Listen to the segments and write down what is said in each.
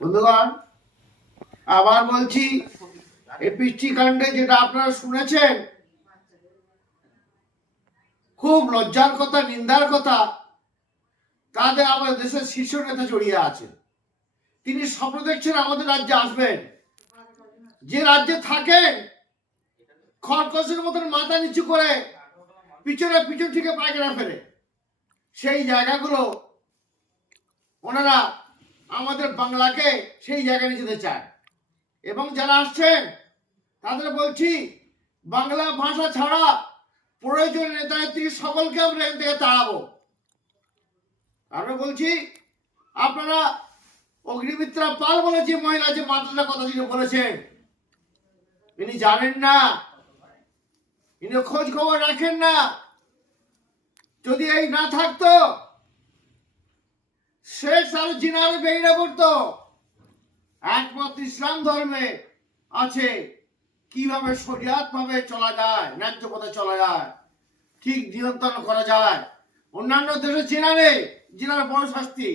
বন্ধুগণ, আবার বলছি, এই পিতৃকাণ্ডে যেটা আপনারা শুনেছেন, খুব লজ্জার কথা, নিন্দার কথা। তাদের আমাদের দেশের শীর্ষ নেতা জড়িয়ে আছেন। তিনি স্বপ্ন দেখছেন আমাদের রাজ্যে আসবেন। যে রাজ্যে থাকেন, খরগোশের মতন মাথা নিচু করে পিছন থেকে পায়খানা ফেলে, সেই জায়গাগুলো ওনারা আমাদের বাংলাকে সেই জায়গায় নিয়ে যেতে চায়। এবং যারা আসছেন তাদের বলছি, বাংলা ভাষা ছাড়া প্রয়োজন নেতা নেত্রী সকলকে আমরা এখান থেকে তাড়াবো। আমরা বলছি, আপনারা অগ্নিমিত্রা পাল বলে যে মহিলা, যে মাদ্রাসার কথা যিনি বলেছেন, ইনি জানেন না, ইনি খোঁজ খবর রাখেন না। যদি এই না থাকতো, শেখ সারুদ্দিন বেরিয়ে পড়তো। একমাত্র ইসলাম ধর্মে আছে কিভাবে শরিয়াত ভাবে চলা যায়, ন্যায্য পথে চলা যায়, ঠিক নিয়ন্ত্রণ করা যায়। অন্যান্য দেশে চেনা নেই, জেনার বড় শাস্তি।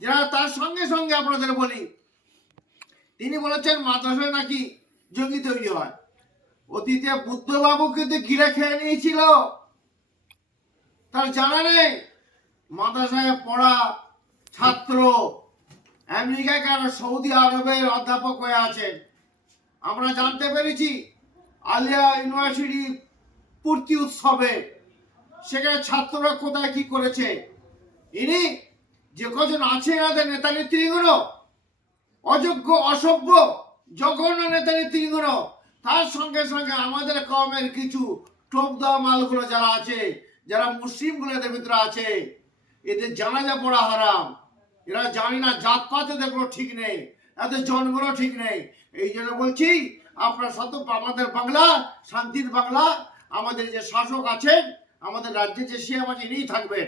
যারা তার সঙ্গে সঙ্গে আপনাদের বলি, তিনি বলেছেন মাদ্রাসায় নাকি জঙ্গি তৈরি হয়। অতীতে বুদ্ধবাবু কিন্তু ঘিরে খেয়ে নিয়েছিল, তার জানা নেই। মাদ্রাসায় পড়া ছাত্র আমেরিকা কেন সৌদি আরবের অধ্যাপক হয়ে আছেন। আমরা জানতে পেরেছি আলিয়া ইউনিভার্সিটি পূর্তি উৎসবে সেখানে ছাত্ররা কোথায় কি করেছে। ইনি যে কজন আছে এনাদের নেতা নেত্রীগুলো অযোগ্য, অসভ্য, জঘন্য নেতা নেত্রীগুলো, তার সঙ্গে সঙ্গে আমাদের কমের কিছু টোপ দেওয়া মালগুলো যারা আছে, যারা মুসলিমগুলো এদের ভিতরে আছে, এদের জানাজা পড়া হারাম। এরা জানি না, জাতপাত এদের কোনো ঠিক নেই, এদের জন্মরও ঠিক নেই। এই জন্য বলছি, আপনার সত আমাদের বাংলা শান্তির বাংলা, আমাদের যে শাসক আছেন আমাদের রাজ্যে, যে সে আমার ইনিই থাকবেন।